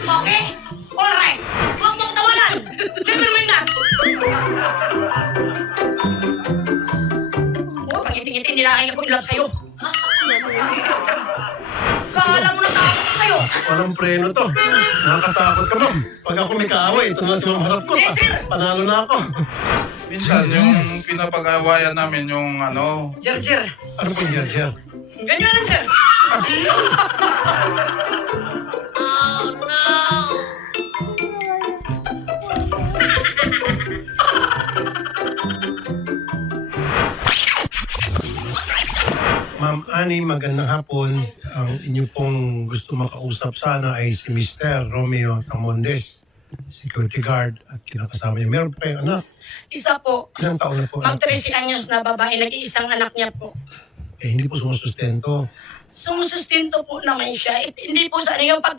Okay? Alright. Huwag mong tawanan. Libre mo yung oh, pag-iting-iting nila ko ilap sa'yo. Kala mo na takot ko sa'yo. Walang preno to. Nakakatakot ka, ma'am. Pag ako may kaaway, ito na sa harap ko. Panalo na ako. Minsan yung pinapag-awayan namin yung ano, Sir. Ano po yan, sir? Ganyan lang, sir. Ma'am Annie, magandang hapon. Ang inyo pong gusto makausap sana ay si Mr. Romeo Tamondes, security guard, at kinakasama niya. Meron pa kayong anak? Isa po. Ilang taon na po? Mag 13 anyos na babae, nag-iisang anak niya po. Eh, hindi po sumusustento. Sumusustento po naman siya. Hindi po sa yung pagka